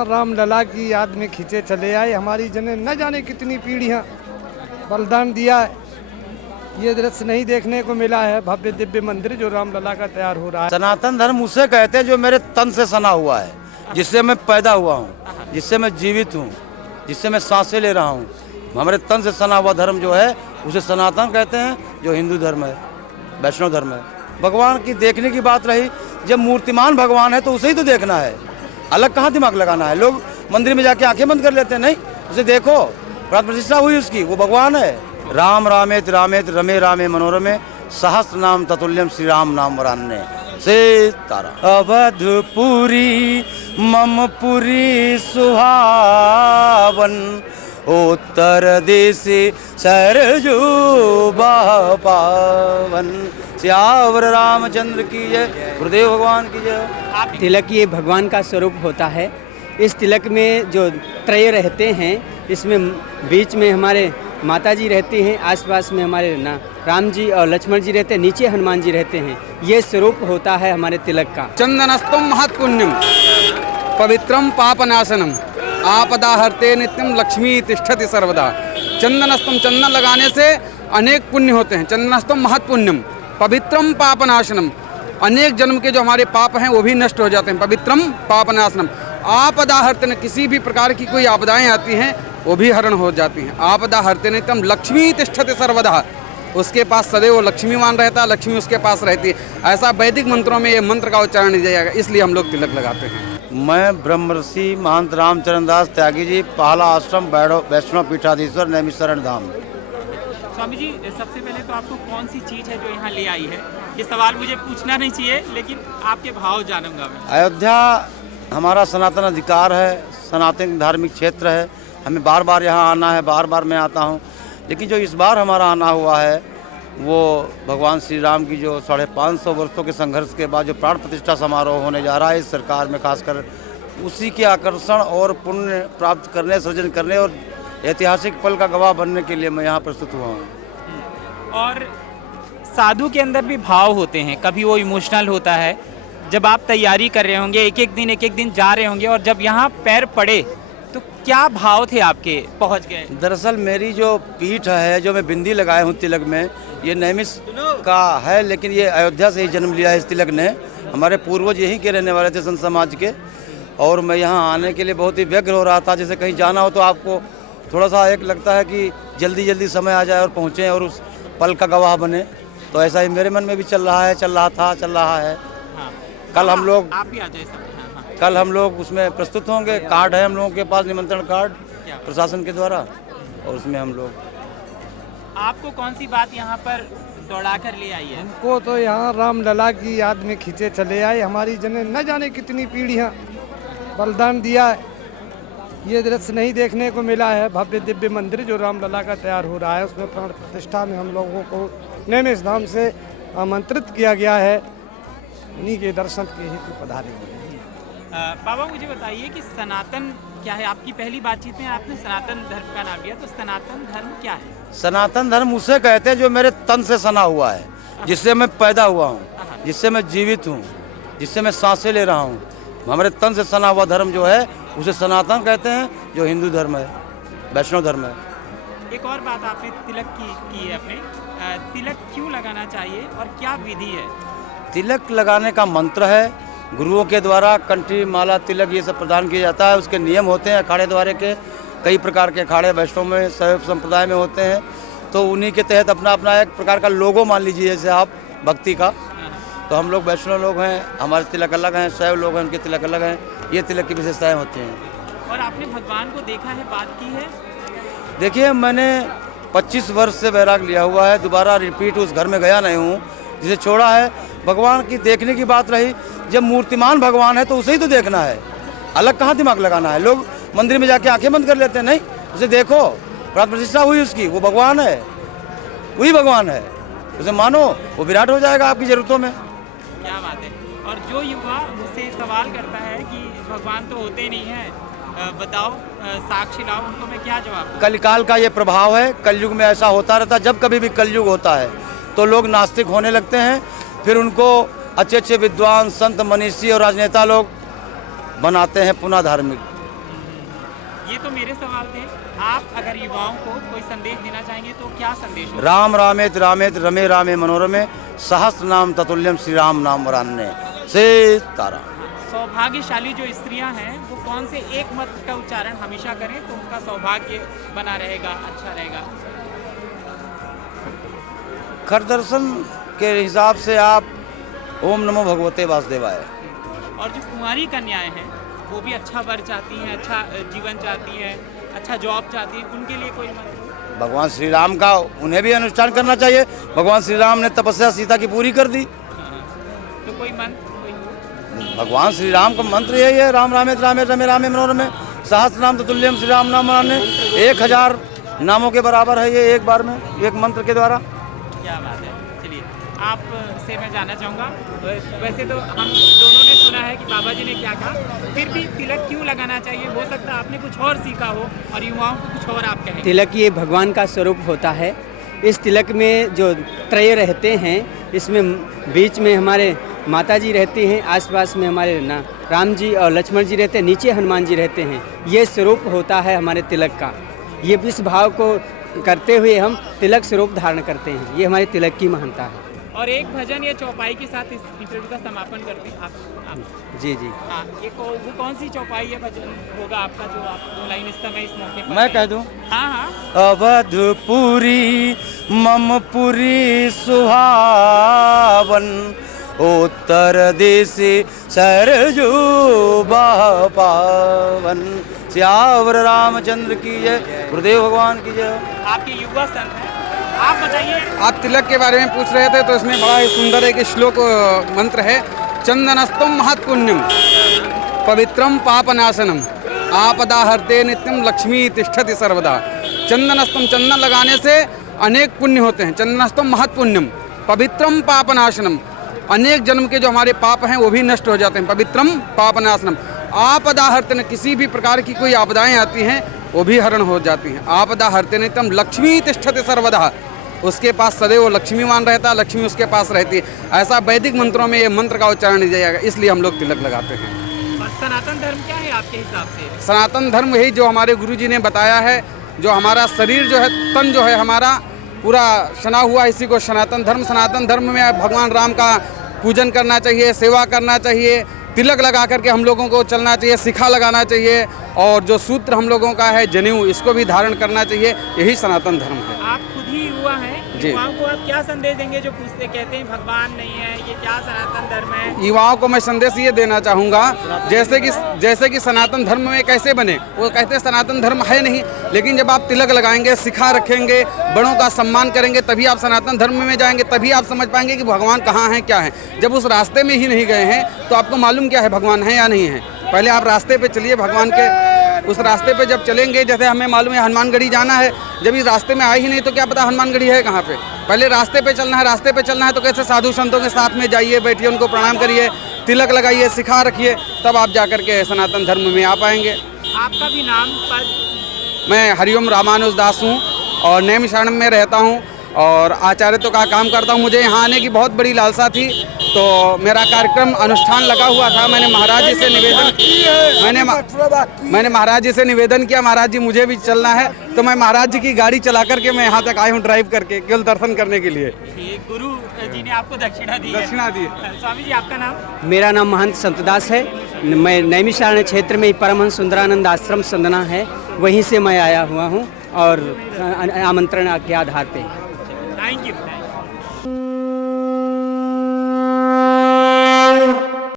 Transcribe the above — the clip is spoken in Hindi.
यहाँ रामलला की याद में खींचे चले आए। हमारी जने न जाने कितनी पीढ़ियाँ बलिदान दिया है। ये दृश्य नहीं देखने को मिला है। भव्य दिव्य मंदिर जो रामलला का तैयार हो रहा है। सनातन धर्म उसे कहते हैं जो मेरे तन से सना हुआ है, जिससे मैं पैदा हुआ हूँ, जिससे मैं जीवित हूँ, जिससे मैं सांसें ले रहा हूँ। हमारे तन से सना हुआ धर्म जो है उसे सनातन कहते हैं, जो हिंदू धर्म है, वैष्णव धर्म है। भगवान की देखने की बात रही, जब मूर्तिमान भगवान है तो उसे ही तो देखना है, अलग कहाँ दिमाग लगाना है। लोग मंदिर में जाके आंखें बंद कर लेते हैं, नहीं, उसे देखो, प्राण प्रतिष्ठा हुई उसकी, वो भगवान है। राम रामेत रामेत रमे रामे मनोरमे सहस्त्र नाम ततुल्यम श्री राम नाम वरान्य सीताराम। अवधपुरी ममपुरी सुहावन, उत्तर दिशि सरजू पावन। सियावर रामचंद्र की जय, गुरुदेव भगवान की जय। तिलक ये भगवान का स्वरूप होता है। इस तिलक में जो त्रय रहते हैं, इसमें बीच में हमारे माता जी रहती हैं, आसपास में हमारे राम जी और लक्ष्मण जी रहते हैं, नीचे हनुमान जी रहते हैं। ये स्वरूप होता है हमारे तिलक का। चंदनस्तम महत्पुण्यम पवित्रम पापनाशनम आपदाहर्ते नित्यम लक्ष्मी तिष्ठति सर्वदा। चंदनस्तम, चंदन लगाने से अनेक पुण्य होते हैं। चंदनस्तम महत्पुण्यम पवित्रम पापनाशनम, अनेक जन्म के जो हमारे पाप हैं वो भी नष्ट हो जाते हैं। पवित्रम पापनाशनम आपदाहर्ते, किसी भी प्रकार की कोई आपदाएं आती हैं वो भी हरण हो जाती हैं। आपदा हरते नित्यम लक्ष्मी तिष्ठति सर्वदा, उसके पास सदैव लक्ष्मीवान रहता है, लक्ष्मी उसके पास रहती है। ऐसा वैदिक मंत्रों में ये मंत्र का उच्चारण किया जाएगा, इसलिए हम लोग तिलक लगाते हैं। मैं ब्रह्मर्षि महंत रामचरण दास त्यागी जी, पहला आश्रम वैष्णव पीठाधीश्वर नैमिषारण्य धाम। स्वामी जी, सबसे पहले तो आपको कौन सी चीज़ है जो यहाँ ले आई है? ये सवाल मुझे पूछना नहीं चाहिए, लेकिन आपके भाव जानूंगा मैं। अयोध्या हमारा सनातन अधिकार है, सनातन धार्मिक क्षेत्र है, हमें बार बार यहाँ आना है, बार बार मैं आता हूँ। लेकिन जो इस बार हमारा आना हुआ है वो भगवान श्री राम की जो 550 वर्षों के संघर्ष के बाद जो प्राण प्रतिष्ठा समारोह होने जा रहा है इस सरकार में, खासकर उसी के आकर्षण और पुण्य प्राप्त करने, सृजन करने और ऐतिहासिक पल का गवाह बनने के लिए मैं यहाँ प्रस्तुत हुआ हूँ। और साधु के अंदर भी भाव होते हैं, कभी वो इमोशनल होता है। जब आप तैयारी कर रहे होंगे, एक एक दिन जा रहे होंगे, और जब यहाँ पैर पड़े तो क्या भाव थे आपके, पहुँच गए? दरअसल मेरी जो पीठ है, जो मैं बिंदी लगाया हूँ तिलक में, ये नैमिष का है, लेकिन ये अयोध्या से ही जन्म लिया है इस तिलक ने। हमारे पूर्वज यहीं के रहने वाले थे, संत समाज के, और मैं यहाँ आने के लिए बहुत ही व्यग्र हो रहा था। जैसे कहीं जाना हो तो आपको थोड़ा सा एक लगता है कि जल्दी जल्दी समय आ जाए और पहुँचें और उस पल का गवाह बने। तो ऐसा ही मेरे मन में भी चल रहा है, चल रहा है। हाँ। कल हम लोग आप भी आ जाए सब। कल हम लोग उसमें प्रस्तुत होंगे। कार्ड है हम लोगों के पास, निमंत्रण कार्ड प्रशासन के द्वारा, और उसमें हम लोग। आपको कौन सी बात यहाँ पर दौड़ा कर ले आई है? हमको तो यहाँ रामलला की याद में खींचे चले आए। हमारी जने न जाने कितनी पीढ़ियाँ बलिदान दिया है। ये दृश्य नहीं देखने को मिला है। भव्य दिव्य मंदिर जो रामलला का तैयार हो रहा है, उसमें प्राण प्रतिष्ठा में हम लोगों को नैमिष धाम से आमंत्रित किया गया है। उन्हीं के दर्शन के हेतु पधारे हुए हैं। बाबा, मुझे बताइए कि सनातन क्या है? आपकी पहली बातचीत में आपने सनातन धर्म का नाम लिया, तो सनातन धर्म क्या है? सनातन धर्म उसे कहते हैं जो मेरे तन से सना हुआ है, जिससे मैं पैदा हुआ हूँ, जिससे मैं जीवित हूँ, जिससे मैं सांसें ले रहा हूँ। हमारे तन से सना हुआ धर्म जो है उसे सनातन कहते हैं, जो हिंदू धर्म है, वैष्णव धर्म है। एक और बात आपने तिलक की है अपने, तिलक क्यों लगाना चाहिए और क्या विधि है? तिलक लगाने का मंत्र है, गुरुओं के द्वारा कंठी, माला, तिलक ये सब प्रदान किया जाता है। उसके नियम होते हैं अखाड़े द्वारे के, कई प्रकार के अखाड़े वैष्णव में, शैव संप्रदाय में होते हैं। तो उन्हीं के तहत अपना अपना एक प्रकार का लोगो मान लीजिए, जैसे आप भक्ति का। तो हम लोग वैष्णव लोग हैं, हमारे तिलक अलग हैं, शैव लोग हैं, उनके तिलक अलग हैं। ये तिलक की विशेषताएँ होती हैं। और आपने भगवान को देखा है, बात की है? देखिए, मैंने 25 वर्ष से वैराग लिया हुआ है, दोबारा रिपीट उस घर में गया नहीं हूँ जिसे छोड़ा है। भगवान की देखने की बात रही, जब मूर्तिमान भगवान है तो उसे ही तो देखना है, अलग कहाँ दिमाग लगाना है। लोग मंदिर में जाके आंखें बंद कर लेते हैं, नहीं, उसे देखो, प्राण प्रतिष्ठा हुई उसकी, वो भगवान है, वही भगवान है, उसे मानो, वो विराट हो जाएगा आपकी जरूरतों में। क्या बात है। और जो युवा मुझसे सवाल करता है कि भगवान तो होते नहीं हैं, बताओ, साक्षी लाओ, उनको मैं क्या जवाब दूं? कलिकाल का ये प्रभाव है, कलयुग में ऐसा होता रहता है। जब कभी भी कलयुग होता है तो लोग नास्तिक होने लगते हैं, फिर उनको अच्छे अच्छे विद्वान, संत, मनीषी और राजनेता लोग बनाते हैं पुनः धार्मिक। ये तो मेरे सवाल थे। आप अगर युवाओं को कोई संदेश देना चाहेंगे तो क्या संदेश होगा? राम रामेत रामेत रमे रामे मनोरमे सहस्त्र नाम ततुल्यम श्री राम नाम वरान्ने सीताराम। सौभाग्यशाली जो स्त्रियां हैं वो कौन से एक मत का उच्चारण हमेशा करें तो उनका सौभाग्य बना रहेगा, अच्छा रहेगा? कर दर्शन के हिसाब से आप ओम नमो भगवते वासुदेवाय। और जो कुंवारी कन्याएं हैं वो भी अच्छा वर चाहती हैं, अच्छा जीवन चाहती हैं, अच्छा जॉब चाहती हैं, उनके लिए कोई मंत्र? भगवान श्री राम का उन्हें भी अनुष्ठान करना चाहिए। भगवान श्री राम ने तपस्या सीता की पूरी कर दी। तो कोई मंत्र भगवान श्री राम का मंत्र यही है, राम रामेत रामे रमे रामे मनोरमे सहस्त्र नाम ततुल्यम श्री राम नाम वरान्ने। 1000 नामों के बराबर है ये एक बार में, एक मंत्र के द्वारा। क्या बात है। चलिए आपसे मैं जानना चाहूँगा, वैसे तो हम दोनों ने सुना है कि बाबा जी ने क्या कहा, फिर भी तिलक क्यों लगाना चाहिए? हो सकता है आपने कुछ और सीखा हो और युवाओं को कुछ और आप कहें। तिलक ये भगवान का स्वरूप होता है। इस तिलक में जो त्रय रहते हैं, इसमें बीच में हमारे माता जी रहती हैं, आसपास में हमारे राम जी और लक्ष्मण जी रहते हैं, नीचे हनुमान जी रहते हैं। ये स्वरूप होता है हमारे तिलक का। ये इस भाव को करते हुए हम तिलक स्वरूप धारण करते हैं। ये हमारे तिलक की महानता है। और एक भजन या चौपाई के साथ इस इंटरव्यू का समापन करते हैं आप। जी जी हाँ, वो कौन सी चौपाई या भजन होगा आपका जो आप 2 लाइन इस समय इस मौके पर? मैं कह दूं? हाँ हाँ। अवधपुरी ममपुरी सुहावन उत्तर दिशि सरजू पावन। सियावर रामचंद्र की जय, गुरुदेव भगवान की जय। आपके युवा संत हैं, आप बताइए। आप तिलक के बारे में पूछ रहे थे तो इसमें बड़ा ही सुंदर एक श्लोक मंत्र है, चंदनस्तम महत्पुण्यम पवित्रम पापनाशनम आपदा हरते नित्यम लक्ष्मी तिष्ठति सर्वदा। चंदनस्तम, चंदन लगाने से अनेक पुण्य होते हैं। चंदनस्तम महत्पुण्यम पवित्रम पापनाशनम, अनेक जन्म के जो हमारे पाप हैं वो भी नष्ट हो जाते हैं। पवित्रम पापनाशनम आपदा हरते, किसी भी प्रकार की कोई आपदाएं आती हैं वो भी हरण हो जाती हैं। आपदा हरते नित्यम लक्ष्मी तिष्ठति सर्वदा, उसके पास सदैव लक्ष्मीवान रहता, लक्ष्मी उसके पास रहती है। ऐसा वैदिक मंत्रों में ये मंत्र का उच्चारण किया जाएगा, इसलिए हम लोग तिलक लगाते हैं। और सनातन धर्म क्या है आपके हिसाब से? सनातन धर्म यही जो हमारे गुरुजी ने बताया है, जो हमारा शरीर जो है, तन जो है हमारा पूरा सना हुआ, इसी को सनातन धर्म। सनातन धर्म में भगवान राम का पूजन करना चाहिए, सेवा करना चाहिए, तिलक लगा करके हम लोगों को चलना चाहिए, शिखा लगाना चाहिए, और जो सूत्र हम लोगों का है जनेऊ, इसको भी धारण करना चाहिए। यही सनातन धर्म है। आप खुद ही युवा हैं, युवाओं को आप क्या संदेश देंगे जो पूछते कहते हैं भगवान नहीं है, ये क्या सनातन धर्म है? युवाओं को मैं संदेश ये देना चाहूँगा, जैसे कि सनातन धर्म में कैसे बने, वो कहते हैं सनातन धर्म है नहीं, लेकिन जब आप तिलक लगाएंगे, शिखा रखेंगे, बड़ों का सम्मान करेंगे, तभी आप सनातन धर्म में जाएंगे, तभी आप समझ पाएंगे कि भगवान कहाँ हैं, क्या है। जब उस रास्ते में ही नहीं गए हैं तो आपको मालूम क्या है भगवान है या नहीं है। पहले आप रास्ते पे चलिए, भगवान के उस रास्ते पे जब चलेंगे, जैसे हमें मालूम है हनुमानगढ़ी जाना है, जब इस रास्ते में आए ही नहीं तो क्या पता हनुमानगढ़ी है कहाँ पे। पहले रास्ते पे चलना है, रास्ते पे चलना है तो कैसे साधु संतों के साथ में जाइए, बैठिए, उनको प्रणाम करिए, तिलक लगाइए, शिखा रखिए, तब आप जाकर के सनातन धर्म में आ पाएंगे। आपका भी नाम पद? मैं हरिओम रामानुज दास हूँ और नैमिषारण्य में रहता हूँ और आचार्यत्व का काम करता हूँ। मुझे यहाँ आने की बहुत बड़ी लालसा थी, तो मेरा कार्यक्रम अनुष्ठान लगा हुआ था। मैंने महाराज जी से निवेदन किया, महाराज जी मुझे भी चलना है, तो मैं महाराज जी की गाड़ी चला करके मैं यहाँ तक आया हूँ ड्राइव करके, केवल दर्शन करने के लिए। गुरु जी ने आपको दक्षिणा दी है। दक्षिणा दी। स्वामी जी आपका नाम? मेरा नाम महंत संतदास है। मैं नैमिषारण्य क्षेत्र में परमहंस सुंदरानंद आश्रम संदना है, वहीं से मैं आया हुआ हूँ और आमंत्रण के आधार पे। Thank you.